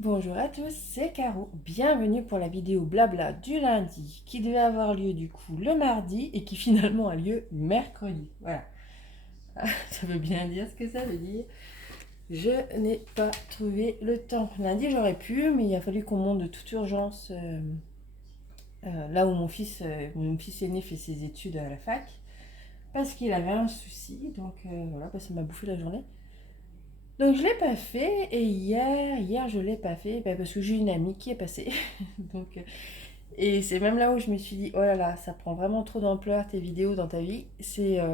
Bonjour à tous, c'est Caro. Bienvenue pour la vidéo blabla du lundi qui devait avoir lieu du coup le mardi et qui finalement a lieu mercredi. Voilà. Ça veut bien dire ce que ça veut dire. Je n'ai pas trouvé le temps. Lundi j'aurais pu, mais il a fallu qu'on monte de toute urgence là où mon fils aîné fait ses études à la fac parce qu'il avait un souci. Donc voilà, bah, ça m'a bouffé la journée. Donc je l'ai pas fait et hier je l'ai pas fait bah, parce que j'ai une amie qui est passée. Donc et c'est même là où je me suis dit, oh là là, ça prend vraiment trop d'ampleur tes vidéos dans ta vie. Je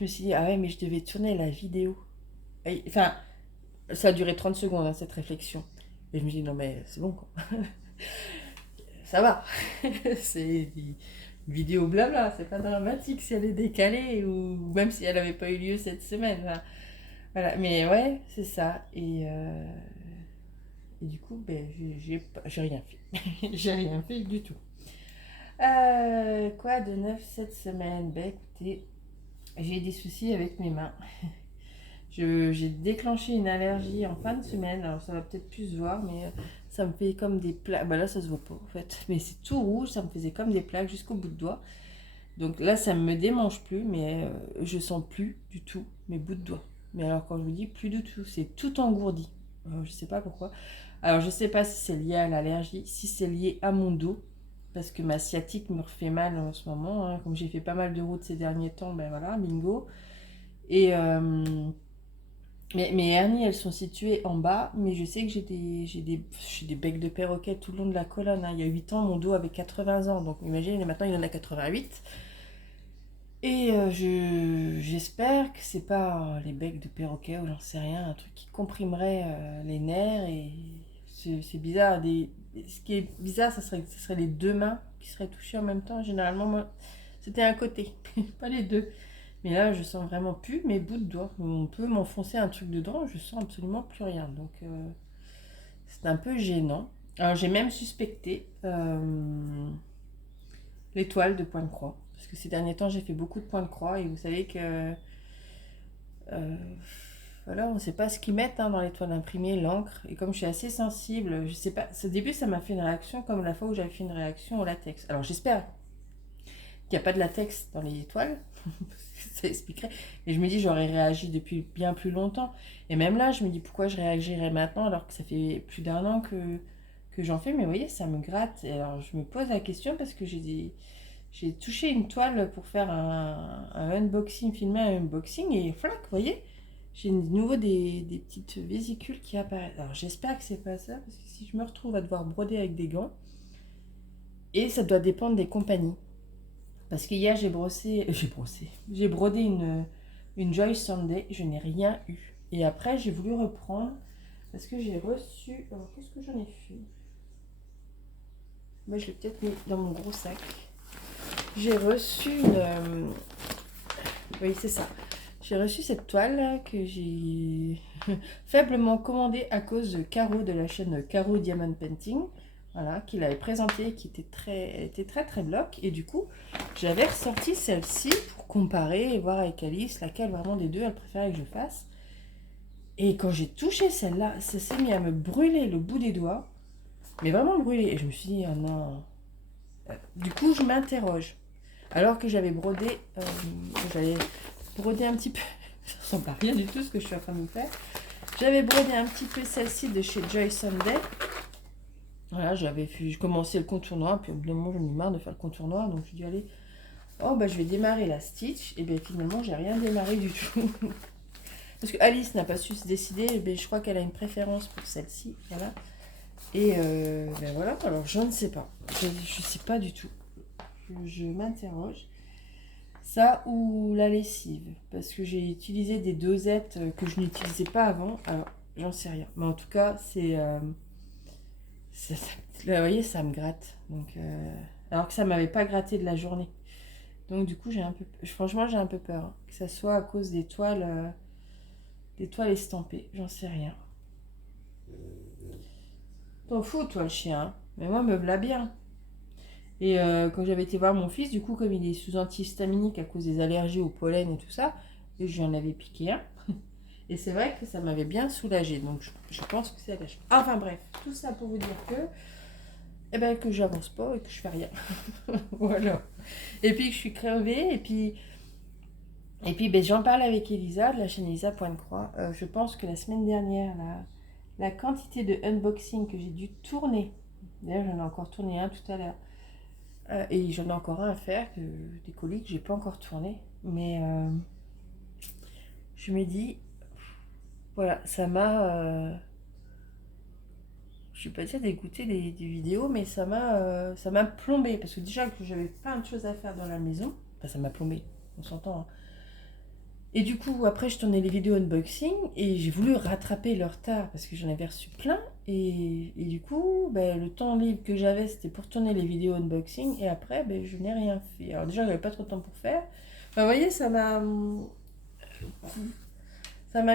me suis dit, ah ouais, mais je devais tourner la vidéo. Enfin, ça a duré 30 secondes, hein, cette réflexion. Et je me dis, non mais c'est bon, quoi. Ça va. C'est une vidéo blabla, c'est pas dramatique si elle est décalée ou même si elle n'avait pas eu lieu cette semaine. Enfin, voilà, mais ouais, c'est ça. Et du coup, ben, j'ai rien fait. J'ai rien fait du tout. Quoi de neuf cette semaine? Ben écoutez, j'ai des soucis avec mes mains. J'ai déclenché une allergie en fin de semaine, alors ça va peut-être plus se voir, mais ça me fait comme des plaques. Bah là, ça se voit pas en fait, mais c'est tout rouge, ça me faisait comme des plaques jusqu'au bout de doigt. Donc là, ça me démange plus, mais je sens plus du tout mes bouts de doigts. Mais alors, quand je vous dis plus du tout, c'est tout engourdi. Je sais pas pourquoi. Alors, je sais pas si c'est lié à l'allergie, si c'est lié à mon dos, parce que ma sciatique me refait mal en ce moment, hein. Comme j'ai fait pas mal de routes ces derniers temps, ben voilà, bingo. Et mes hernies, elles sont situées en bas, mais je sais que j'ai des becs de perroquet tout le long de la colonne, hein. Il y a 8 ans, mon dos avait 80 ans, donc imaginez, maintenant il en a 88. Et j'espère que c'est pas les becs de perroquet ou j'en sais rien, un truc qui comprimerait les nerfs. Et c'est bizarre. Ce qui est bizarre, ce serait les deux mains qui seraient touchées en même temps. Généralement, moi, c'était un côté, pas les deux. Mais là, je sens vraiment plus mes bouts de doigts. On peut m'enfoncer un truc dedans, je sens absolument plus rien. Donc, c'est un peu gênant. Alors, j'ai même suspecté l'étoile de point de croix. Parce que ces derniers temps, j'ai fait beaucoup de points de croix et vous savez que Euh, voilà, on ne sait pas ce qu'ils mettent hein, dans les toiles imprimées, l'encre. Et comme je suis assez sensible, je sais pas. Au début, ça m'a fait une réaction comme la fois où j'avais fait une réaction au latex. Alors j'espère qu'il n'y a pas de latex dans les toiles. Ça expliquerait. Et je me dis, j'aurais réagi depuis bien plus longtemps. Et même là, je me dis, pourquoi je réagirais maintenant alors que ça fait plus d'un an que j'en fais. Mais vous voyez, ça me gratte. Et alors je me pose la question parce que j'ai touché une toile pour faire un unboxing, filmer un unboxing et flac, vous voyez, j'ai de nouveau des petites vésicules qui apparaissent. Alors j'espère que c'est pas ça, parce que si je me retrouve à devoir broder avec des gants, et ça doit dépendre des compagnies. Parce qu'hier j'ai brodé une Joy Sunday, je n'ai rien eu. Et après j'ai voulu reprendre, parce que j'ai reçu, alors qu'est-ce que j'en ai fait? Moi je l'ai peut-être mis dans mon gros sac. J'ai reçu oui, c'est ça. J'ai reçu cette toile que j'ai faiblement commandée à cause de Caro de la chaîne Caro Diamond Painting. Voilà, qui l'avait présentée, qui était très très bloc. Et du coup, j'avais ressorti celle-ci pour comparer et voir avec Alice laquelle vraiment des deux elle préférait que je fasse. Et quand j'ai touché celle-là, ça s'est mis à me brûler le bout des doigts. Mais vraiment brûler. Et je me suis dit, ah non. Du coup, je m'interroge. Alors que j'avais brodé un petit peu, ça ressemble à rien du tout ce que je suis en train de faire. J'avais brodé un petit peu celle-ci de chez Joy Sunday. Voilà, je commençais le contour noir, puis au bout d'un moment, j'en ai marre de faire le contour noir, donc je dis allez, oh bah je vais démarrer la stitch, et bien finalement, j'ai rien démarré du tout. Parce que Alice n'a pas su se décider, et bien, je crois qu'elle a une préférence pour celle-ci, voilà. Et ben voilà, alors je ne sais pas, je ne sais pas du tout. Je m'interroge. Ça ou la lessive, parce que j'ai utilisé des dosettes que je n'utilisais pas avant, alors j'en sais rien. Mais en tout cas, vous voyez, ça me gratte. Donc, alors que ça m'avait pas gratté de la journée. Donc du coup, franchement, j'ai un peu peur hein, que ça soit à cause des toiles estampées. J'en sais rien. T'en fous, toi, le chien, hein. Mais moi, me v'là bien. Et quand j'avais été voir mon fils, du coup, comme il est sous antihistaminique à cause des allergies au pollen et tout ça, et je lui en avais piqué un. Et c'est vrai que ça m'avait bien soulagée. Donc je pense que c'est la chaîne. Enfin bref, tout ça pour vous dire que, eh ben, que j'avance pas et que je fais rien. Voilà. Et puis que je suis crevée. Et puis ben, j'en parle avec Elisa de la chaîne Elisa Point de Croix. Je pense que la semaine dernière, la quantité de unboxing que j'ai dû tourner, d'ailleurs j'en ai encore tourné un tout à l'heure, et j'en ai encore un à faire, des colis que j'ai pas encore tourné. Mais je me dis, voilà, ça m'a, je ne vais pas dire d'écouter des vidéos, mais ça m'a plombé. Parce que déjà que j'avais plein de choses à faire dans la maison, enfin ça m'a plombé, on s'entend, hein. Et du coup, après, je tournais les vidéos unboxing et j'ai voulu rattraper le retard parce que j'en avais reçu plein. Et du coup, ben, le temps libre que j'avais, c'était pour tourner les vidéos unboxing. Et après, ben, je n'ai rien fait. Alors déjà, j'avais pas trop de temps pour faire. Enfin, vous voyez, ça m'a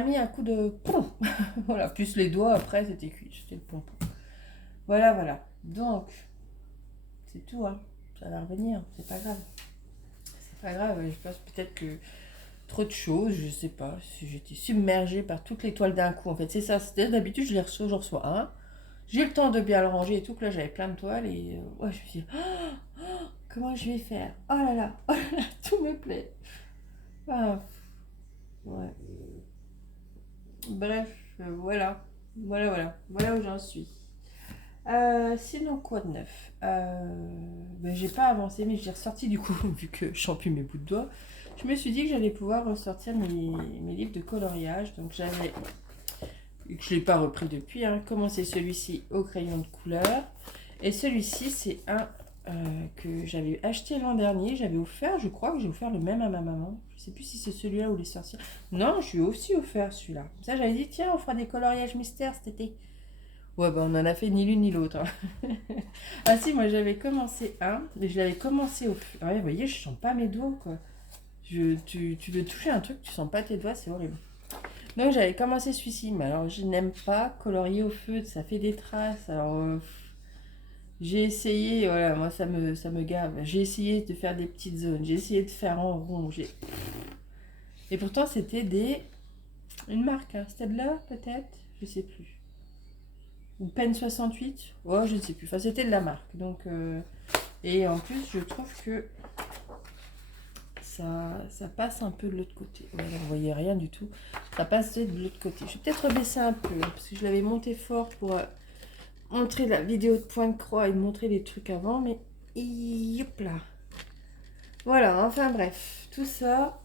mis un coup de pom. Voilà, plus les doigts, après, c'était cuit. C'était le pompon. Voilà, voilà. Donc, c'est tout, hein. Ça va revenir, c'est pas grave. C'est pas grave, je pense peut-être que trop de choses, je sais pas. Si j'étais submergée par toutes les toiles d'un coup, en fait, c'est ça. C'est d'habitude, je les reçois, j'en reçois un. J'ai le temps de bien le ranger et tout, que là, j'avais plein de toiles et ouais, je me suis dit, comment je vais faire? Oh là là, tout me plaît. Ah, ouais. Bref, voilà. Voilà où j'en suis. Sinon, quoi de neuf? Ben, j'ai pas avancé, mais j'ai ressorti du coup, vu que je sens plus mes bouts de doigts. Je me suis dit que j'allais pouvoir ressortir mes livres de coloriage. Donc j'avais, que je ne l'ai pas repris depuis, hein, commencé celui-ci au crayon de couleur. Et celui-ci, c'est un que j'avais acheté l'an dernier. J'avais offert, je crois que j'ai offert le même à ma maman. Je sais plus si c'est celui-là ou les sorciers. Non, je lui ai aussi offert celui-là. Ça, j'avais dit, tiens, on fera des coloriages mystères cet été. Ouais, bah on en a fait ni l'une ni l'autre, hein. Ah si, moi j'avais commencé un, mais je l'avais commencé au... Ouais, vous voyez, je sens pas mes doigts, quoi. Tu veux toucher un truc, tu sens pas tes doigts, c'est horrible. Donc j'avais commencé celui-ci, mais alors je n'aime pas colorier au feutre, ça fait des traces. Alors j'ai essayé, voilà, moi ça me gave. J'ai essayé de faire des petites zones, j'ai essayé de faire en rond. Et pourtant c'était une marque, hein. C'était de là peut-être, je sais plus. Ou Pen 68, oh je ne sais plus. Enfin c'était de la marque. Donc et en plus je trouve que ça passe un peu de l'autre côté. Ouais, vous voyez rien du tout. Ça passe de l'autre côté. Je vais peut-être rebaisser un peu, hein, parce que je l'avais monté fort pour montrer la vidéo de point de croix et montrer les trucs avant, mais hop là. Voilà, enfin bref, tout ça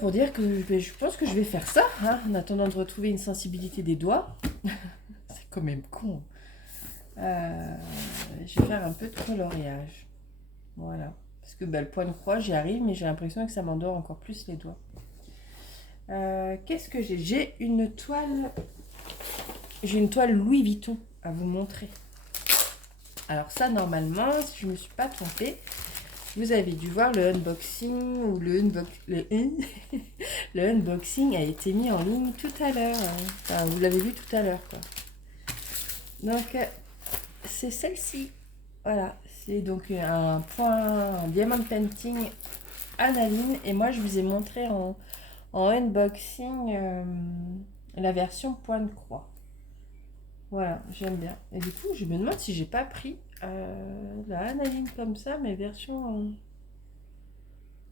pour dire que je pense que je vais faire ça, hein, en attendant de retrouver une sensibilité des doigts. C'est quand même con. Je vais faire un peu de coloriage. Voilà. Parce que le point de croix, j'y arrive, mais j'ai l'impression que ça m'endort encore plus les doigts. Qu'est-ce que j'ai? J'ai une toile Louis Vuitton à vous montrer. Alors ça, normalement, si je ne me suis pas trompée, vous avez dû voir le unboxing ou le unboxing a été mis en ligne tout à l'heure. Enfin, vous l'avez vu tout à l'heure, quoi. Donc, c'est celle-ci. Voilà, c'est donc un diamond painting analine. Et moi, je vous ai montré en unboxing la version point de croix. Voilà, j'aime bien. Et du coup, je me demande si j'ai pas pris la analine comme ça, mais version...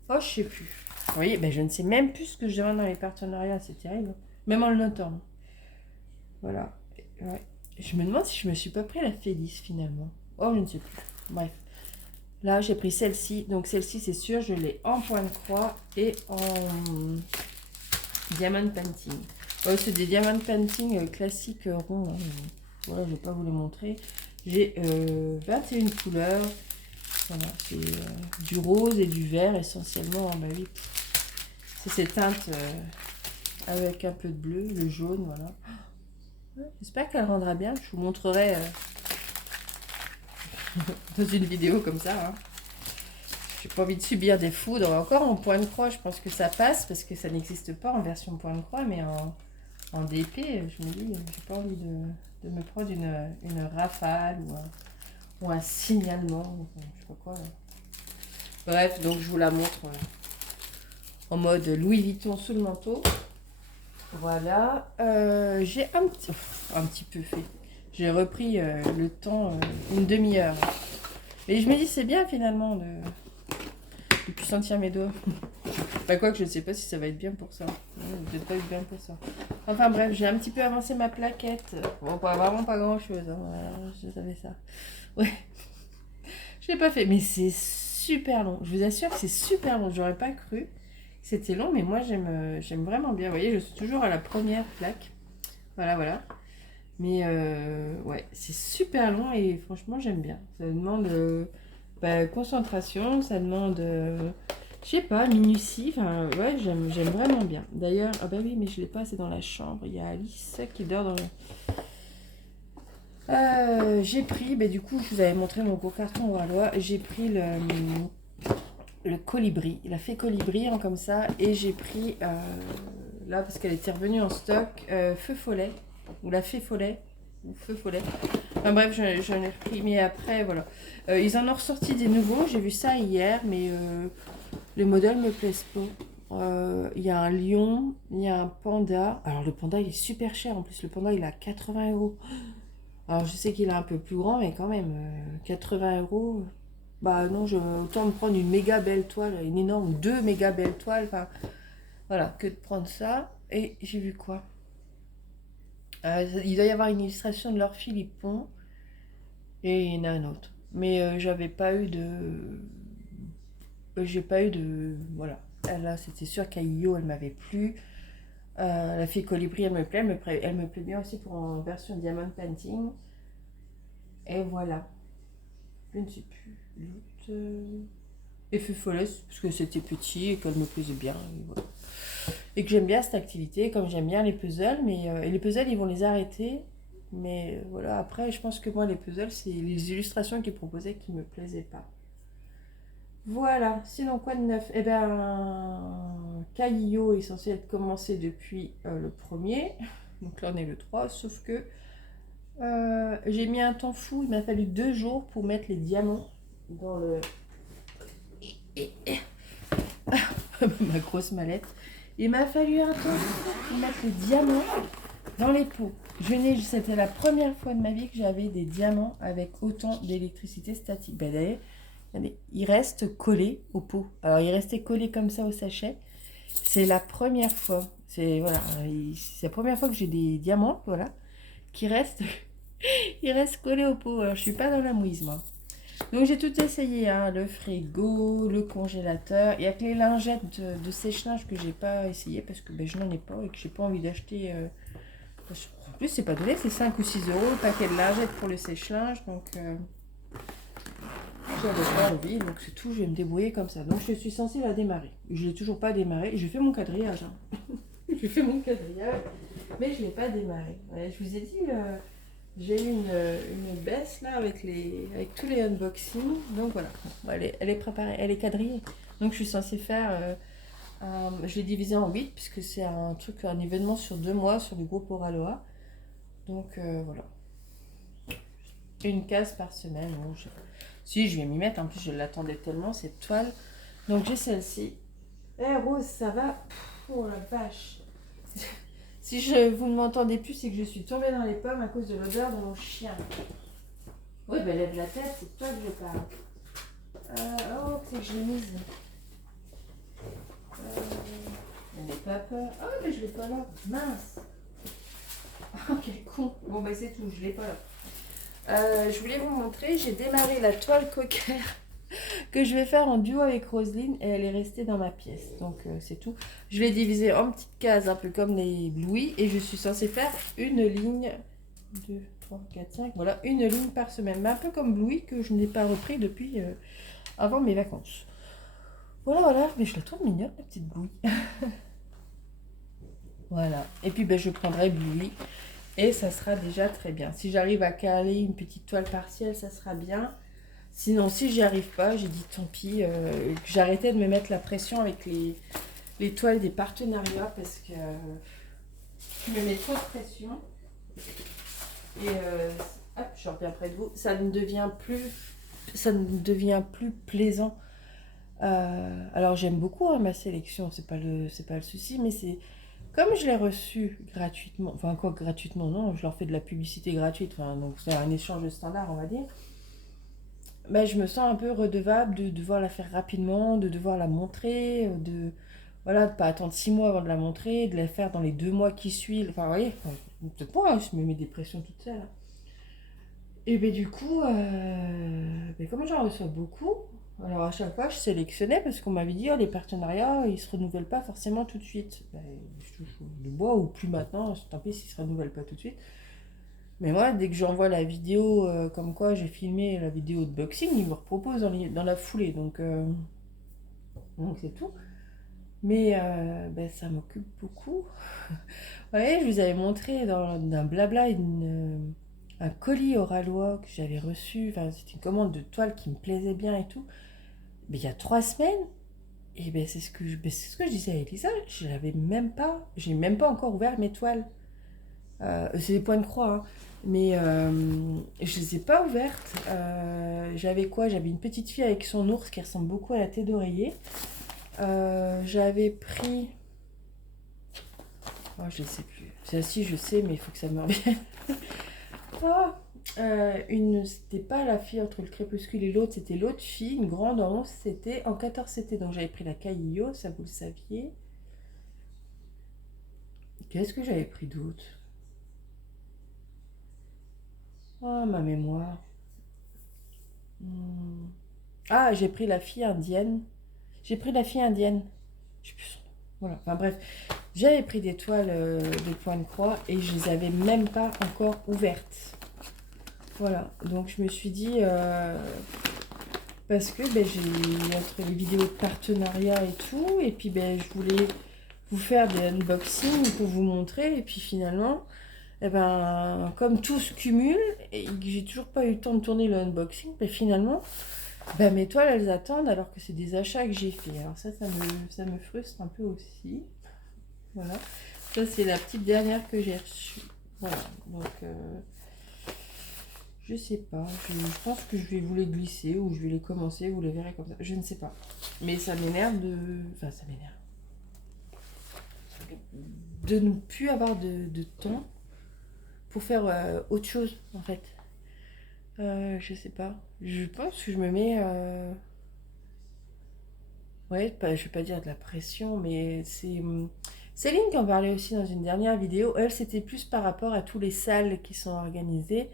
Oh, je sais plus. Vous voyez, ben, je ne sais même plus ce que je demande dans les partenariats, c'est terrible. Même en le notant. Voilà. Ouais. Je me demande si je me suis pas pris la Félix finalement. Oh, je ne sais plus. Bref. Là, j'ai pris celle-ci. Donc, celle-ci, c'est sûr, je l'ai en point de croix et en diamond painting. Oh, c'est des diamond painting classiques ronds, hein. Voilà, je ne vais pas vous les montrer. J'ai 21 couleurs. Voilà, c'est du rose et du vert essentiellement. Bah oui, c'est ces teintes avec un peu de bleu, le jaune, voilà. J'espère qu'elle rendra bien. Je vous montrerai dans une vidéo comme ça, hein. J'ai pas envie de subir des foudres. Encore en point de croix, je pense que ça passe parce que ça n'existe pas en version point de croix, mais en DP, je me dis, j'ai pas envie de me prendre une rafale ou un signalement, je sais pas quoi. Là. Bref, donc je vous la montre en mode Louis Vuitton sous le manteau. Voilà, j'ai un petit peu fait. J'ai repris le temps, une demi-heure. Mais je me dis, c'est bien finalement de plus sentir mes doigts. Bah quoi que je ne sais pas si ça va être bien pour ça. Peut-être pas être bien pour ça. Enfin bref, j'ai un petit peu avancé ma plaquette. Bon, vraiment pas grand-chose. Hein. Voilà, je savais ça. Ouais, je l'ai pas fait. Mais c'est super long. Je vous assure que c'est super long. J'aurais pas cru que c'était long, mais moi j'aime vraiment bien. Vous voyez, je suis toujours à la première plaque. Voilà, voilà. Mais ouais, c'est super long et franchement j'aime bien. Ça demande concentration, ça demande, je sais pas, minutie. Enfin, ouais, j'aime vraiment bien. D'ailleurs, ah bah oui, mais je l'ai pas, c'est dans la chambre. Il y a Alice qui dort dans le... j'ai pris, du coup, je vous avais montré mon gros carton au Ralois. J'ai pris le colibri, la fée colibri, hein, comme ça. Et j'ai pris, là, parce qu'elle était revenue en stock, feu follet, ou la fée follet, ou feu follet. Enfin bref, j'en ai repris, mais après, voilà. Ils en ont ressorti des nouveaux, j'ai vu ça hier, mais les modèles me plaisent pas. Il y a un lion, il y a un panda. Alors le panda, il est super cher, en plus le panda, il a 80 euros. Alors je sais qu'il est un peu plus grand, mais quand même, 80 euros. Bah non, autant me prendre une méga belle toile, une énorme, deux méga belles toiles, enfin voilà, que de prendre ça. Et j'ai vu quoi? Il doit y avoir une illustration de leur Philippon. Et il y en a un autre. Mais j'avais pas eu de. J'ai pas eu de. Voilà. Là, c'était sûr qu'Aïyo, elle m'avait plu. La fille Colibri, elle me plaît. Elle me plaît bien aussi pour en version Diamond Painting. Et voilà. Je ne sais plus. L'autre. Et Feu Follet, parce que c'était petit et qu'elle me plaisait bien. Et, voilà. Et que j'aime bien cette activité, comme j'aime bien les puzzles. Mais et les puzzles, ils vont les arrêter. Mais voilà, après, je pense que moi, les puzzles, c'est les illustrations qu'ils proposaient qui me plaisaient pas. Voilà, sinon quoi de neuf? Eh ben, Kaiyo est censé être commencé depuis le premier, donc là on est le 3, sauf que j'ai mis un temps fou, il m'a fallu 2 jours pour mettre les diamants dans le... ma grosse mallette. Il m'a fallu un temps fou pour mettre les diamants dans les pots. C'était la première fois de ma vie que j'avais des diamants avec autant d'électricité statique. Ben d'ailleurs, il reste collé au pot. Alors il restait collé comme ça au sachet. C'est la première fois. C'est la première fois que j'ai des diamants, voilà, qui restent, ils restent collés au pot. Alors je suis pas dans la mouise moi. Donc j'ai tout essayé, hein, le frigo, le congélateur. Il y a que les lingettes de sèche-linge que j'ai pas essayé parce que je n'en ai pas et que j'ai pas envie d'acheter. En plus c'est pas donné, c'est 5 ou 6 euros le paquet de lingettes pour le sèche-linge. Donc j'avais pas envie, donc c'est tout, je vais me débrouiller comme ça. Donc je suis censée la démarrer. Je l'ai toujours pas démarré. J'ai fait mon quadrillage. Hein. J'ai fait mon quadrillage, mais je l'ai pas démarré. Ouais, je vous ai dit, j'ai eu une baisse là avec tous les unboxings. Donc voilà, elle est préparée, elle est quadrillée. Donc je suis censée faire, je l'ai divisé en 8 puisque c'est un événement sur 2 mois sur le groupe Oraloa. Donc voilà, une case par semaine. Bon, si, je vais m'y mettre. En plus, je l'attendais tellement, cette toile. Donc, j'ai celle-ci. Eh, Rose, ça va? Oh la vache. Si vous ne m'entendez plus, c'est que je suis tombée dans les pommes à cause de l'odeur de mon chien. Oui, lève la tête, c'est de toi que je parle. Oh, c'est que j'ai mise. N'avez pas peur. Oh, mais je l'ai pas là. Mince. Oh, quel con. Bon, c'est tout, je l'ai pas là. Je voulais vous montrer, j'ai démarré la toile cocker que je vais faire en duo avec Roselyne et elle est restée dans ma pièce. Donc c'est tout. Je l'ai divisée en petites cases, un peu comme les blouis, et je suis censée faire une ligne, 2, 3, 4, 5, voilà, une ligne par semaine. Mais un peu comme Blouis que je n'ai pas repris depuis avant mes vacances. Voilà, mais je la trouve mignonne, la petite Blouis. Voilà, et puis je prendrai Blouis. Et ça sera déjà très bien. Si j'arrive à caler une petite toile partielle, ça sera bien. Sinon, si j'y arrive pas, j'ai dit tant pis. J'arrêtais de me mettre la pression avec les toiles des partenariats parce que je me mets trop de pression. Et hop, je reviens près de vous. Ça ne devient plus plaisant. Alors j'aime beaucoup ma sélection, c'est pas le souci, mais Comme je l'ai reçu gratuitement, enfin quoi gratuitement, non, je leur fais de la publicité gratuite, enfin, donc c'est un échange standard, on va dire. Ben, je me sens un peu redevable de devoir la faire rapidement, de devoir la montrer, de voilà, de pas attendre 6 mois avant de la montrer, de la faire dans les 2 mois qui suivent. Enfin, vous voyez, enfin, peut-être pas, hein, je me mets des pressions toute seule, hein. Et ben du coup, ben, comme j'en reçois beaucoup, alors à chaque fois je sélectionnais parce qu'on m'avait dit oh, les partenariats ils se renouvellent pas forcément tout de suite. Ben, je touche du bois ou plus maintenant, tant pis s'ils se renouvellent pas tout de suite. Mais moi, dès que j'envoie la vidéo, comme quoi j'ai filmé la vidéo de boxing, ils me reproposent dans la foulée. Donc c'est tout. Mais ben, ça m'occupe beaucoup. Ouais, je vous avais montré d'un blabla un colis oralois que j'avais reçu. Enfin, c'était une commande de toile qui me plaisait bien et tout. Mais il y a 3 semaines, et ben c'est ce que je disais à Elisa. J'ai même pas encore ouvert mes toiles. C'est des points de croix, hein. Mais je les ai pas ouvertes. J'avais quoi? J'avais une petite fille avec son ours qui ressemble beaucoup à la tête d'oreiller. J'avais pris. Oh, je ne sais plus. Celle-ci, je sais, mais il faut que ça me revienne. Ah, c'était pas la fille entre le crépuscule et l'autre, c'était l'autre fille, une grande en 11, c'était en 14 c'était. Donc j'avais pris la Caillio, ça vous le saviez. Qu'est-ce que j'avais pris d'autre? Ah, ma mémoire. Hmm. Ah, j'ai pris la fille indienne. J'ai pris la fille indienne. Je sais plus son nom. Voilà, enfin bref. J'avais pris des toiles de point de croix et je les avais même pas encore ouvertes. Voilà, donc je me suis dit, parce que ben, j'ai entre les vidéos de partenariat et tout, et puis ben, je voulais vous faire des unboxings pour vous montrer, et puis finalement, eh ben, comme tout se cumule, et que j'ai toujours pas eu le temps de tourner le unboxing, ben, finalement, ben, mes toiles elles attendent alors que c'est des achats que j'ai fait. Alors ça me frustre un peu aussi. Voilà, ça c'est la petite dernière que j'ai reçue. Voilà, donc je sais pas, je pense que je vais vous les glisser ou je vais les commencer, vous les verrez comme ça, je ne sais pas. Mais ça m'énerve de... Enfin, ça m'énerve. De ne plus avoir de temps pour faire autre chose, en fait. Je sais pas. Je pense que je me mets... Ouais, pas, je vais pas dire de la pression, mais c'est... Céline qui en parlait aussi dans une dernière vidéo, elle, c'était plus par rapport à tous les salles qui sont organisées,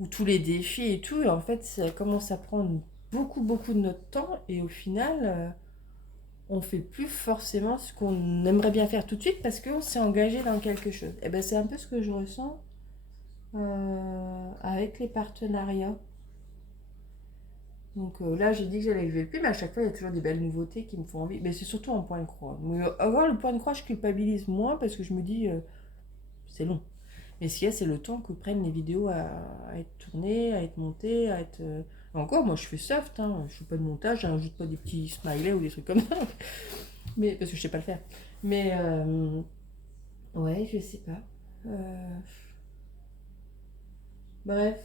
ou tous les défis et tout, et en fait, ça commence à prendre beaucoup de notre temps, et au final, on fait plus forcément ce qu'on aimerait bien faire tout de suite parce qu'on s'est engagé dans quelque chose. Et ben c'est un peu ce que je ressens avec les partenariats. Donc là, j'ai dit que j'allais lever le pied, mais à chaque fois, il y a toujours des belles nouveautés qui me font envie. Mais c'est surtout en point de croix. Mais avoir le point de croix, je culpabilise moins parce que je me dis, c'est long. Mais ce qu'il y a, c'est le temps que prennent les vidéos à être tournées, à être montées, à être... Encore, moi, je fais soft, hein. Je fais pas de montage, j'ajoute pas des petits smileys ou des trucs comme ça. Mais, parce que je sais pas le faire. Mais, ouais, je sais pas. Euh, Bref,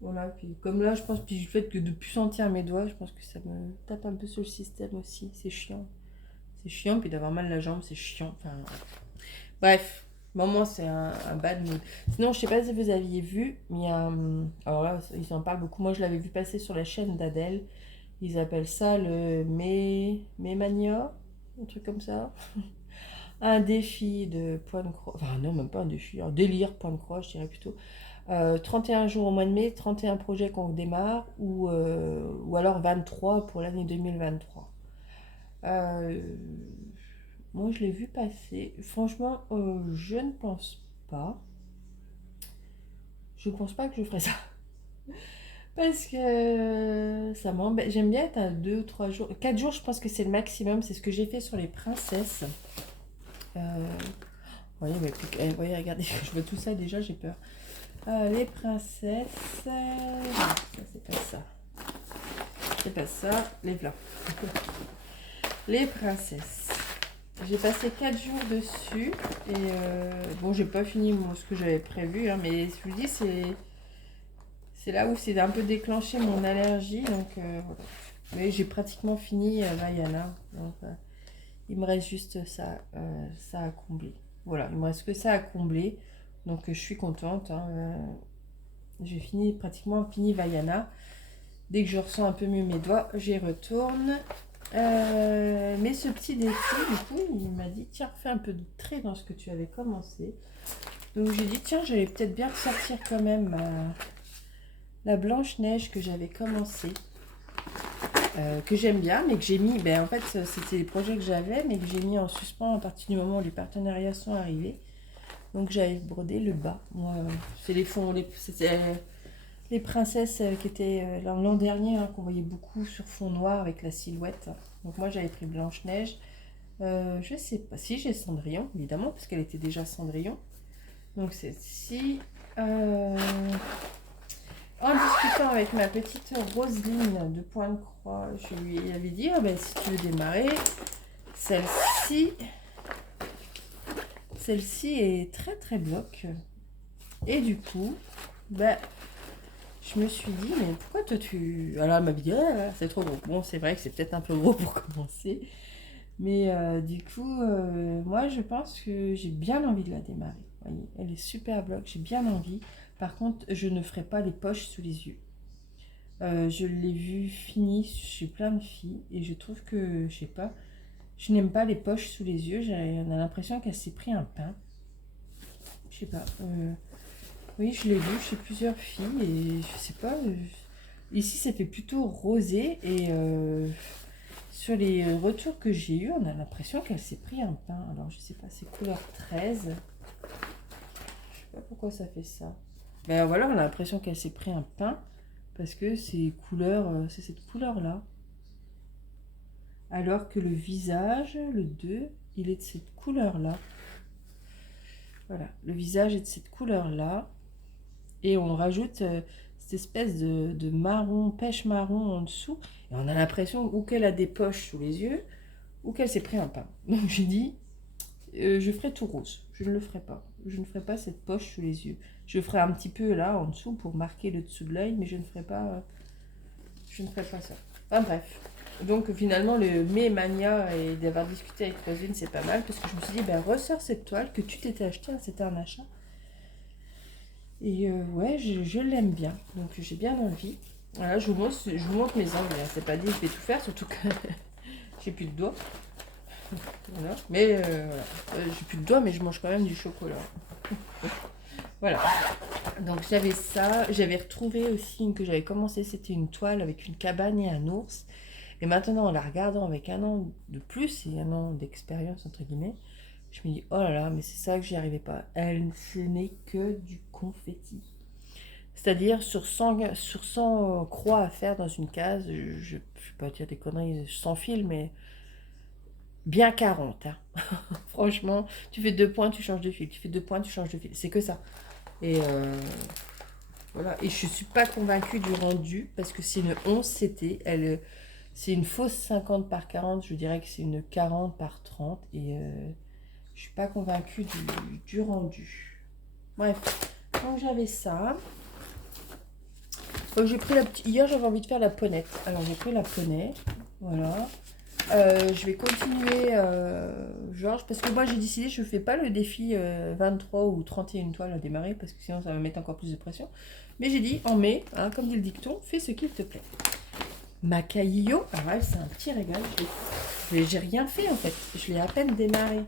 voilà. Puis comme là, je pense, puis le fait que de plus sentir mes doigts, je pense que ça me tape un peu sur le système aussi. C'est chiant. C'est chiant, puis d'avoir mal à la jambe, c'est chiant. Enfin, bref, moment, c'est un bad mood. Sinon, je sais pas si vous aviez vu, mais il y a, alors là, ils en parlent beaucoup. Moi, je l'avais vu passer sur la chaîne d'Adèle. Ils appellent ça le Mémania, un truc comme ça. Un défi de point de croix. Enfin, non, même pas un défi, un délire point de croix, je dirais plutôt. 31 jours au mois de mai, 31 projets qu'on démarre, ou alors 23 pour l'année 2023. Euh, Moi, je l'ai vu passer. Franchement, je ne pense pas. Je pense pas que je ferais ça. Parce que ça m'embête. J'aime bien être à 2, 3 jours. 4 jours, je pense que c'est le maximum. C'est ce que j'ai fait sur les princesses. Euh, voyez, mais voyez, regardez, je vois tout ça déjà, j'ai peur. Les princesses. Ça, c'est pas ça. C'est pas ça. Les blancs. Les princesses. J'ai passé 4 jours dessus. Et bon, j'ai pas fini ce que j'avais prévu. Hein, mais je vous dis, c'est là où c'est un peu déclenché mon allergie. Donc, voilà. Mais j'ai pratiquement fini Vaiana. Donc, il me reste juste ça, ça à combler. Voilà, il me reste que ça à combler. Donc je suis contente. Hein, j'ai fini, pratiquement fini Vaiana. Dès que je ressens un peu mieux mes doigts, j'y retourne. Mais ce petit défi, du coup, il m'a dit, tiens, fais un peu de trait dans ce que tu avais commencé. Donc j'ai dit, tiens, j'allais peut-être bien ressortir quand même la Blanche-Neige que j'avais commencé. Que j'aime bien, mais que j'ai mis, ben en fait, c'était les projets que j'avais, mais que j'ai mis en suspens à partir du moment où les partenariats sont arrivés. Donc j'avais brodé le bas. Moi, c'est les fonds, c'était les princesses qui étaient l'an dernier, hein, qu'on voyait beaucoup sur fond noir avec la silhouette. Donc moi j'avais pris Blanche-Neige. Je sais pas si j'ai Cendrillon, évidemment, parce qu'elle était déjà Cendrillon. Donc c'est ci. En discutant avec ma petite Roselyne de Pointe-Croix, je lui avais dit, ah ben, si tu veux démarrer, celle-ci est très très bloc. Et du coup, ben, je me suis dit, mais pourquoi toi tu... Alors elle m'a dit, ah, c'est trop gros. Bon, c'est vrai que c'est peut-être un peu gros pour commencer. Mais du coup, moi je pense que j'ai bien envie de la démarrer. Vous voyez, elle est super bloc, j'ai bien envie. Par contre, je ne ferai pas les poches sous les yeux. Je l'ai vu fini chez plein de filles et je trouve que, je sais pas, je n'aime pas les poches sous les yeux. On a l'impression qu'elle s'est pris un pain. Je sais pas. Oui, je l'ai vu chez plusieurs filles et je sais pas. Ici, ça fait plutôt rosé et sur les retours que j'ai eu, on a l'impression qu'elle s'est pris un pain. Alors, je sais pas, c'est couleur 13. Je sais pas pourquoi ça fait ça. Ben voilà, on a l'impression qu'elle s'est pris un pain parce que c'est couleur, c'est cette couleur-là. Alors que le visage, le 2, il est de cette couleur-là. Voilà, le visage est de cette couleur-là. Et on rajoute cette espèce de marron, pêche marron en dessous. Et on a l'impression ou qu'elle a des poches sous les yeux, ou qu'elle s'est pris un pain. Donc j'ai dit, je ferai tout rose. Je ne le ferai pas. Je ne ferai pas cette poche sous les yeux. Je ferai un petit peu là, en dessous, pour marquer le dessous de l'œil, mais je ne ferai pas ça. Enfin bref. Donc finalement, le mai mania et d'avoir discuté avec Rosine, c'est pas mal, parce que je me suis dit, ben ressors cette toile que tu t'étais acheté, hein, c'était un achat. Et ouais, je l'aime bien, donc j'ai bien envie. Voilà, je vous montre mes ongles, hein. C'est pas dit, je vais tout faire, surtout que j'ai plus de doigts. Voilà. Mais voilà, j'ai plus de doigts, mais je mange quand même du chocolat. Voilà. Donc j'avais ça, j'avais retrouvé aussi une que j'avais commencé, c'était une toile avec une cabane et un ours. Et maintenant, en la regardant avec un an de plus et un an d'expérience, entre guillemets, je me dis, oh là là, mais c'est ça que j'y arrivais pas. Ce n'est que du confetti. C'est-à-dire, sur 100 croix à faire dans une case, je ne vais pas dire des conneries, sans fil, mais bien 40. Hein. Franchement, tu fais 2 points, tu changes de fil. Tu fais 2 points, tu changes de fil. C'est que ça. Et voilà. Et je ne suis pas convaincue du rendu, parce que c'est une 11 CT. C'est une fausse 50 par 40. Je dirais que c'est une 40 par 30. Et je suis pas convaincue du rendu. Bref. Donc j'avais ça. Donc j'ai pris la petite... Hier j'avais envie de faire la ponette. Alors j'ai pris la poney. Voilà. Je vais continuer Georges. Parce que moi j'ai décidé je ne fais pas le défi 23 ou 31 toiles à démarrer. Parce que sinon ça va mettre encore plus de pression. Mais j'ai dit en mai, hein, comme dit le dicton, fais ce qu'il te plaît. Ma Caillio, alors elle c'est un petit régal. J'ai rien fait en fait. Je l'ai à peine démarré.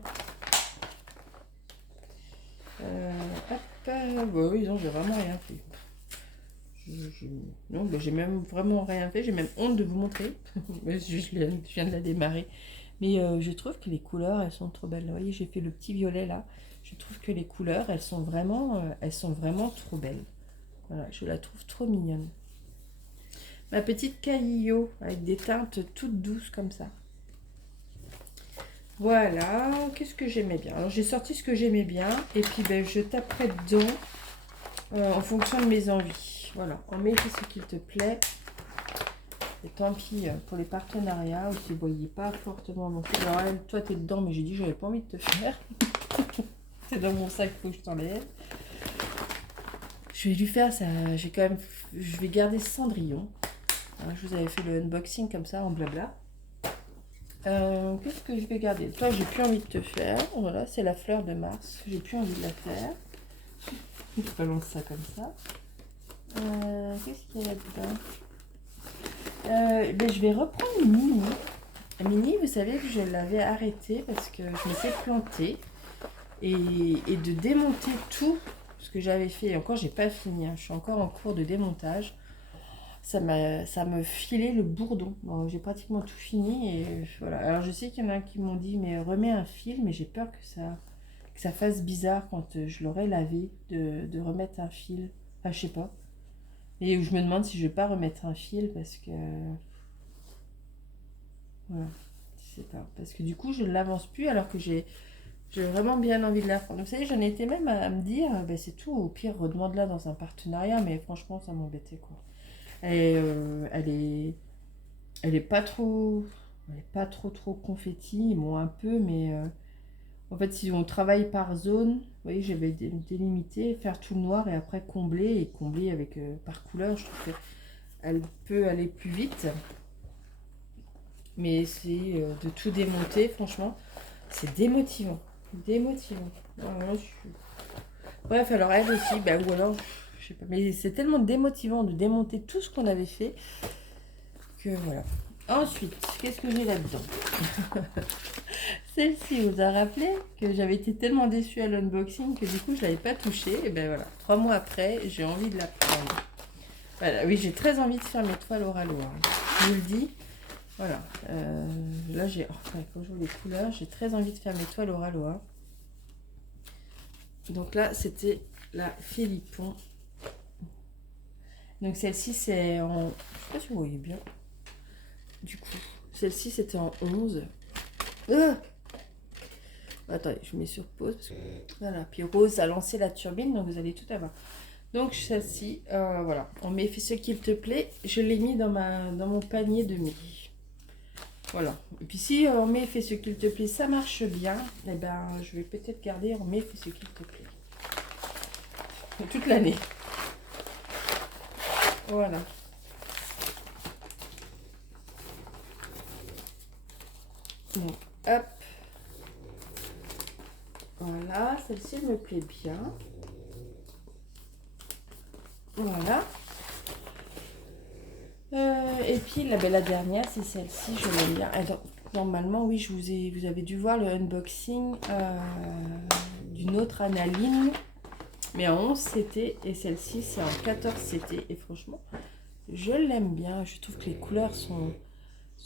Hop. Bah oui, non, j'ai vraiment rien fait. Non, bah, j'ai même vraiment rien fait. J'ai même honte de vous montrer. je viens de la démarrer. Mais je trouve que les couleurs, elles sont trop belles. Vous voyez, j'ai fait le petit violet là. Je trouve que les couleurs, elles sont vraiment trop belles. Voilà, je la trouve trop mignonne. Ma petite Caillio avec des teintes toutes douces comme ça. Voilà, qu'est-ce que j'aimais bien. Alors j'ai sorti ce que j'aimais bien et puis ben, je taperai dedans en fonction de mes envies. Voilà, en mai, fais ce qu'il te plaît. Et tant pis pour les partenariats où tu ne voyais pas fortement non plus. Alors elle, toi tu es dedans, mais j'ai dit j'avais pas envie de te faire. C'est dans mon sac, il faut que je t'enlève. Je vais lui faire ça. J'ai quand même. Je vais garder Cendrillon. Alors, je vous avais fait le unboxing comme ça en blabla. Qu'est-ce que je vais garder? Toi, j'ai plus envie de te faire. Voilà, c'est la fleur de Mars. J'ai plus envie de la faire. Je balance ça comme ça. Qu'est-ce qu'il y a là-dedans? Ben, je vais reprendre Mini. Mini, vous savez que je l'avais arrêté parce que je m'étais plantée. Et de démonter tout ce que j'avais fait. Et encore, j'ai pas fini. Hein. Je suis encore en cours de démontage. Ça me filait le bourdon. Bon, j'ai pratiquement tout fini. Et voilà. Alors, je sais qu'il y en a qui m'ont dit, mais remets un fil. Mais j'ai peur que ça fasse bizarre quand je l'aurai lavé de remettre un fil. Enfin, je sais pas. Et je me demande si je vais pas remettre un fil parce que voilà, je sais pas, parce que du coup je ne l'avance plus alors que j'ai vraiment bien envie de la prendre. Vous savez, j'en étais même à me dire ben c'est tout, au pire redemande-la dans un partenariat, mais franchement ça m'embêtait quoi. Elle est pas trop, elle est pas trop confetti, bon un peu, mais en fait, si on travaille par zone, vous voyez, j'avais délimité, faire tout le noir et après combler, et combler avec par couleur, je trouve qu'elle peut aller plus vite. Mais c'est de tout démonter, franchement, c'est démotivant. Démotivant. Voilà, bref, alors elle aussi, bah, ou alors, je sais pas, mais c'est tellement démotivant de démonter tout ce qu'on avait fait que voilà. Ensuite, qu'est-ce que j'ai là-dedans? Celle-ci vous a rappelé que j'avais été tellement déçue à l'unboxing que du coup je l'avais pas touchée. Et ben voilà, 3 mois après, j'ai envie de la prendre. Voilà, oui, j'ai très envie de faire mes toiles Oralo. Hein. Je vous le dis. Voilà. Là, j'ai. Enfin, quand je vois les couleurs, j'ai très envie de faire mes toiles Oralo. Hein. Donc là, c'était la Philippon. Donc celle-ci, c'est en. Je sais pas si vous voyez bien. Du coup, celle-ci, c'était en 11. Attendez, je mets sur pause. Parce que... Voilà. Puis Rose a lancé la turbine, donc vous allez tout avoir. Donc celle-ci, voilà. On met ce qu'il te plaît. Je l'ai mis dans mon panier de midi. Voilà. Et puis si on met fais ce qu'il te plaît, ça marche bien. Eh ben, je vais peut-être garder on met fais ce qu'il te plaît. Toute l'année. Voilà. Donc, hop. Voilà, celle-ci me plaît bien. Voilà. Et puis la dernière, c'est celle-ci, je l'aime bien. Alors, normalement, oui, vous avez dû voir le unboxing d'une autre Analine. Mais en 11 CT et celle-ci, c'est en 14 CT. Et franchement, je l'aime bien. Je trouve que les couleurs sont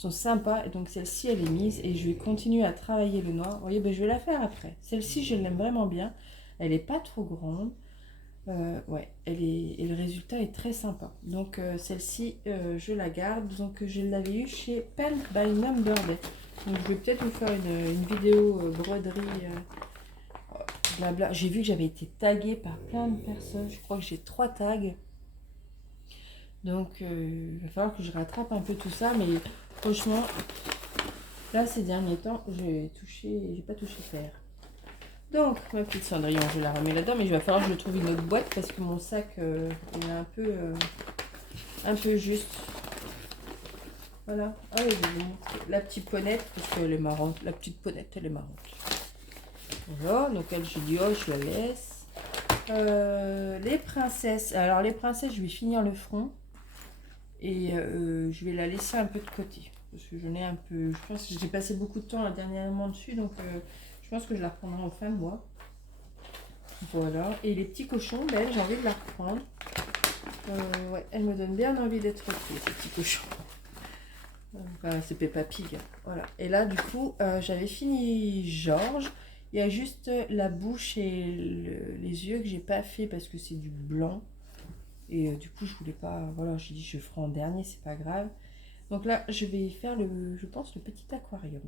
sympas. Et donc celle-ci, elle est mise. Et je vais continuer à travailler le noir. Vous voyez, ben, je vais la faire après. Celle-ci, je l'aime vraiment bien. Elle n'est pas trop grande. Ouais, et le résultat est très sympa. Donc celle-ci, je la garde. Donc je l'avais eu chez Pen by Number Day. Donc je vais peut-être vous faire une vidéo broderie. Blabla. J'ai vu que j'avais été taguée par plein de personnes. Je crois que j'ai 3 tags. Donc il va falloir que je rattrape un peu tout ça. Mais franchement, là ces derniers temps, j'ai pas touché terre. Donc, ma petite Cendrillon, je la remets là-dedans, mais il va falloir que je trouve une autre boîte parce que mon sac, il est un peu juste. Voilà. Ah, la petite ponette, parce qu'elle est marrante. La petite ponette, elle est marrante. Voilà, donc elle, je dis, oh, je la laisse. Les princesses. Alors, les princesses, je vais finir le front. Et je vais la laisser un peu de côté. Parce que j'en ai un peu... Je pense que j'ai passé beaucoup de temps dernièrement dessus, donc... je pense que je la reprendrai en fin de mois. Voilà. Et les petits cochons, ben, j'ai envie de la reprendre. Ouais, elle me donne bien envie d'être retrouvée, ces petits cochons. Enfin, c'est Peppa Pig. Voilà. Et là, du coup, j'avais fini Georges. Il y a juste la bouche et les yeux que j'ai pas fait parce que c'est du blanc. Et du coup, je voulais pas... Voilà, j'ai dit je ferai en dernier, c'est pas grave. Donc là, je vais faire je pense, le petit aquarium.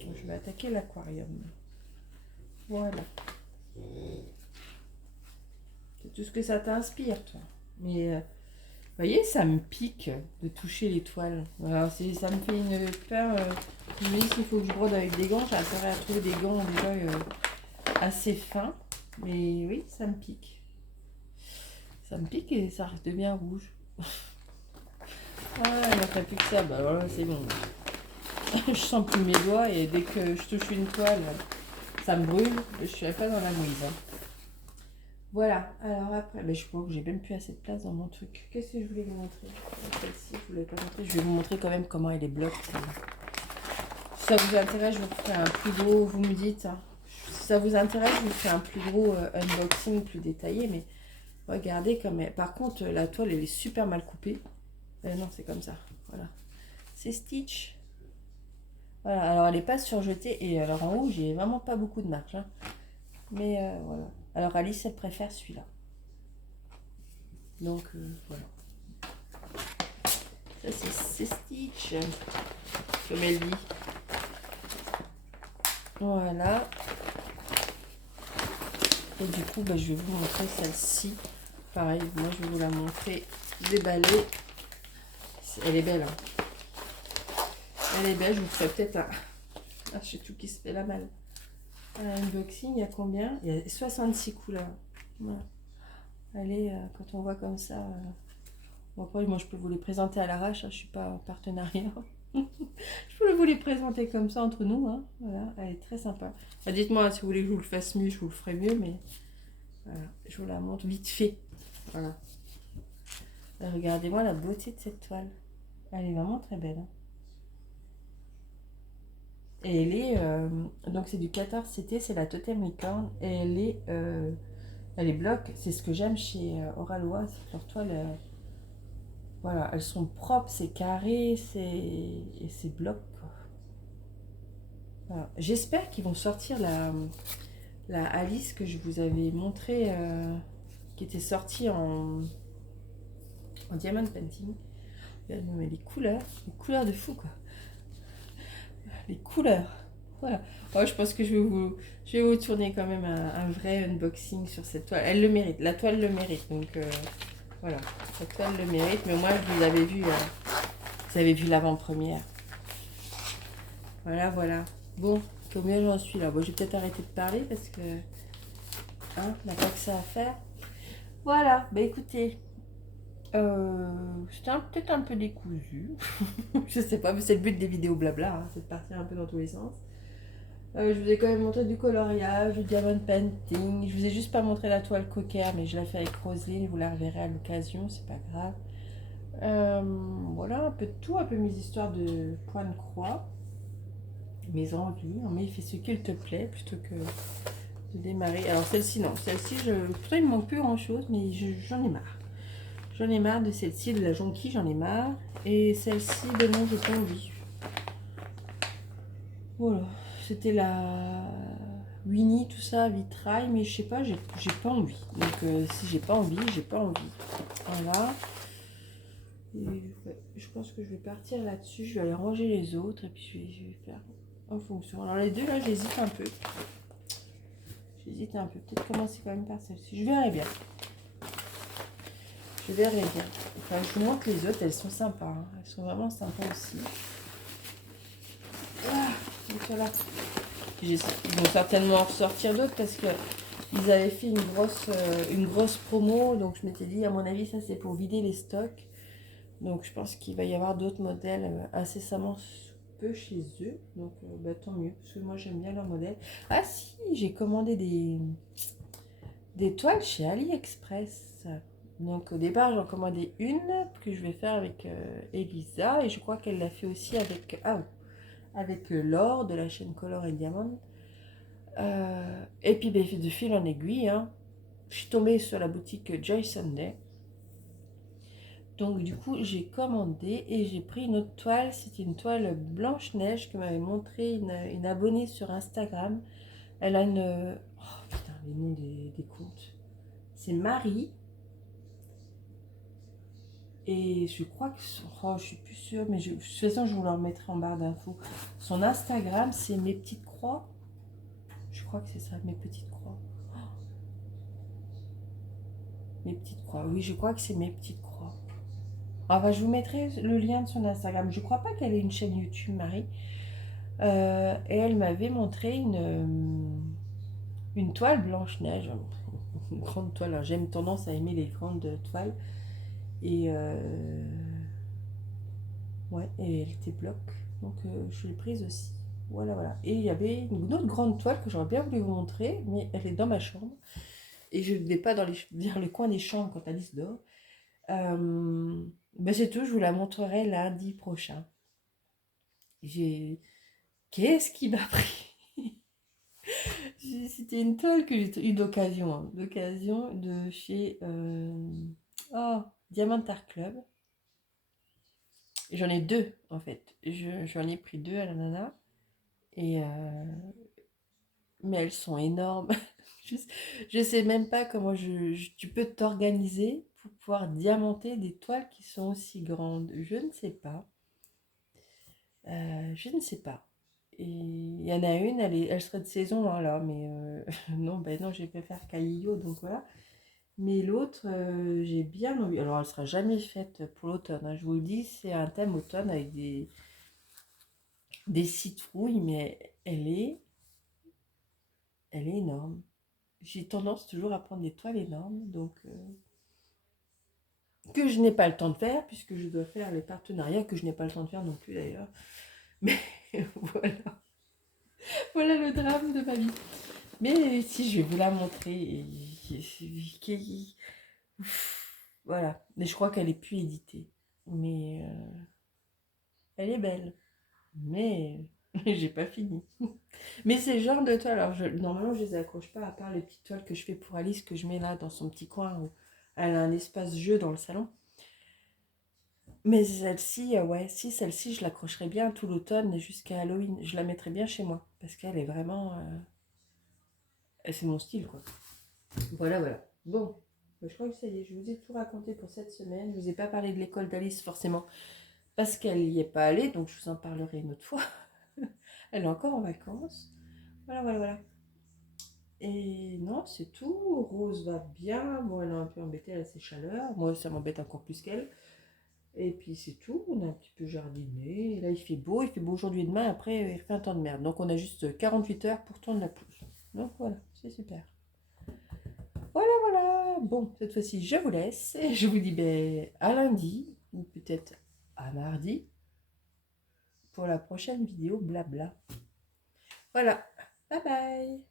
Donc, je vais attaquer l'aquarium. Voilà. C'est tout ce que ça t'inspire, toi. Mais, vous voyez, ça me pique de toucher les toiles. Voilà, ça me fait une peur. Je me dis s'il faut que je brode avec des gants, j'ai intérêt à trouver des gants déjà assez fins. Mais oui, ça me pique. Ça me pique et ça devient rouge. Ah, il n'y a plus que ça. Bah voilà, c'est bon. Je sens plus mes doigts et dès que je touche une toile, ça me brûle. Je suis pas dans la mouise. Hein. Voilà, alors après, je crois que j'ai même plus assez de place dans mon truc. Qu'est-ce que je voulais vous montrer? Celle-ci, je voulais pas montrer. Je vais vous montrer quand même comment elle est bloquée. Si ça vous intéresse, je vous ferai un plus gros, vous me dites. Hein. Si ça vous intéresse, je vous ferai un plus gros unboxing, plus détaillé. Mais regardez comme elle... Par contre, la toile, elle est super mal coupée. Non, c'est comme ça. Voilà. C'est Stitch. Voilà, alors elle n'est pas surjetée. Et alors en haut, j'ai vraiment pas beaucoup de marge. Hein. Mais voilà. Alors Alice, elle préfère celui-là. Donc voilà. Ça c'est Stitch. Comme elle dit. Voilà. Et du coup, je vais vous montrer celle-ci. Pareil, moi je vais vous la montrer déballée. Elle est belle. Hein. Elle est belle, je vous ferai peut-être un... Ah, je sais tout qui se fait la malle. Un unboxing, il y a combien? Il y a 66 couleurs. Voilà. Allez, quand on voit comme ça... Bon, après, moi je peux vous les présenter à l'arrache, hein, je ne suis pas en partenariat. Je peux vous les présenter comme ça entre nous. Hein. Voilà, elle est très sympa. Dites-moi si vous voulez que je vous le fasse mieux, je vous le ferai mieux, mais voilà, je vous la montre vite fait. Voilà. Regardez-moi la beauté de cette toile. Elle est vraiment très belle. Hein. Et elle est, donc c'est du 14 CT, c'est la Totem Licorne. Et elle est bloc. C'est ce que j'aime chez Oralois, c'est que leurs toiles, voilà, elles sont propres, c'est carré, c'est bloc. Voilà. J'espère qu'ils vont sortir la Alice que je vous avais montré, qui était sortie en diamond painting. Mais les couleurs de fou quoi. Les couleurs. Voilà. Oh, je pense que je vais vous tourner quand même un vrai unboxing sur cette toile. Elle le mérite, la toile le mérite. Donc voilà, la toile le mérite. Mais moi, je vous avais vu, vous avez vu l'avant-première. Voilà, voilà. Bon, combien j'en suis là? Bon, je vais peut-être arrêter de parler parce que hein, on n'a pas que ça à faire. Voilà, écoutez, c'était peut-être un peu décousu. Je sais pas, mais c'est le but des vidéos blabla, hein, c'est de partir un peu dans tous les sens. Je vous ai quand même montré du coloriage, du diamond painting. Je vous ai juste pas montré la toile cocker, mais je l'ai fait avec Roselyne, vous la reverrez à l'occasion, c'est pas grave. Voilà, un peu de tout, un peu mes histoires de point de croix, mes envies. Mais fais ce qu'il te plaît plutôt que de démarrer. Alors celle-ci, non, celle-ci, pourtant il me manque plus grand chose, mais j'en ai marre. J'en ai marre de celle-ci, de la jonquille, j'en ai marre. Et celle-ci, non, j'ai pas envie. Voilà, c'était la Winnie, tout ça, vitrail, mais je sais pas, j'ai pas envie. Donc si j'ai pas envie, j'ai pas envie. Voilà. Et, ouais, je pense que je vais partir là-dessus. Je vais aller ranger les autres et puis je vais faire en fonction. Alors les deux là, j'hésite un peu. J'hésite un peu. Peut-être commencer quand même par celle-ci. Je verrai bien. Je verrai bien. Enfin, je vous montre les autres, elles sont sympas. Hein. Elles sont vraiment sympas aussi. Ah, donc voilà. Ils vont certainement en ressortir d'autres parce que ils avaient fait une grosse promo. Donc je m'étais dit, à mon avis, ça c'est pour vider les stocks. Donc je pense qu'il va y avoir d'autres modèles incessamment peu chez eux. Donc tant mieux, parce que moi j'aime bien leur modèle. Ah si, j'ai commandé des toiles chez AliExpress. Donc au départ j'en commandais une que je vais faire avec Elisa. Et je crois qu'elle l'a fait aussi avec Laure de la chaîne Color et Diamond. Et puis de fil en aiguille, hein, je suis tombée sur la boutique Joy Sunday. Donc du coup j'ai commandé et j'ai pris une autre toile. C'était une toile Blanche-Neige que m'avait montré une abonnée sur Instagram. Elle a une... Oh putain, les noms des comptes. C'est Marie. Et je crois que... Oh, je suis plus sûre, mais de toute façon je vous le remettrai en barre d'infos. Son Instagram c'est Mes Petites Croix. Je crois que c'est ça, Mes Petites Croix. Oh. Mes Petites Croix, oui je crois que c'est Mes Petites Croix. Je vous mettrai le lien de son Instagram. Je ne crois pas qu'elle ait une chaîne YouTube, Marie. Et elle m'avait montré une toile Blanche-Neige. Une grande toile. J'aime tendance à aimer les grandes toiles. Et ouais, et elle était bloc. Donc je l'ai prise aussi. Voilà, voilà. Et il y avait une autre grande toile que j'aurais bien voulu vous montrer, mais elle est dans ma chambre. Et je ne vais pas vers le coin des chambres quand Alice dort. Ben c'est tout, je vous la montrerai lundi prochain. J'ai... Qu'est-ce qui m'a pris? C'était une toile que j'ai eu d'occasion, hein, d'occasion de chez oh, Diamant Art Club. J'en ai deux en fait. J'en ai pris deux à la nana. Et mais elles sont énormes. Je, je sais même pas comment tu peux t'organiser pour pouvoir diamanter des toiles qui sont aussi grandes. Je ne sais pas. Je ne sais pas. Et il y en a une, elle serait de saison hein, là, mais non, ben non, j'ai fait faire Caillot, donc voilà. Mais l'autre, j'ai bien envie. Alors, elle sera jamais faite pour l'automne, hein, je vous le dis, c'est un thème automne avec des citrouilles, mais elle est énorme. J'ai tendance toujours à prendre des toiles énormes, donc que je n'ai pas le temps de faire, puisque je dois faire les partenariats, que je n'ai pas le temps de faire non plus d'ailleurs. Mais voilà, voilà le drame de ma vie. Mais si, je vais vous la montrer. Voilà, mais je crois qu'elle est plus éditée. Mais elle est belle. Mais j'ai pas fini. Mais c'est le genre de toile. Alors, normalement, je les accroche pas, à part les petites toiles que je fais pour Alice, que je mets là dans son petit coin où elle a un espace jeu dans le salon. Mais celle-ci, ouais, si, celle-ci, je l'accrocherai bien tout l'automne jusqu'à Halloween. Je la mettrai bien chez moi parce qu'elle est vraiment. C'est mon style, quoi. Voilà, voilà. Bon, je crois que ça y est, je vous ai tout raconté pour cette semaine. Je vous ai pas parlé de l'école d'Alice forcément parce qu'elle n'y est pas allée, donc je vous en parlerai une autre fois. Elle est encore en vacances. Voilà, voilà, voilà. Et non, c'est tout. Rose va bien. Bon, elle est un peu embêtée, elle a ses chaleurs. Moi, ça m'embête encore plus qu'elle. Et puis c'est tout. On a un petit peu jardiné. Et là, il fait beau aujourd'hui et demain. Après, il fait un temps de merde. Donc, on a juste 48 heures pour tourner la pelouse. Donc, voilà, c'est super. Voilà, voilà. Bon, cette fois-ci, je vous laisse. Et je vous dis ben, à lundi, ou peut-être à mardi, pour la prochaine vidéo blabla. Voilà. Bye bye.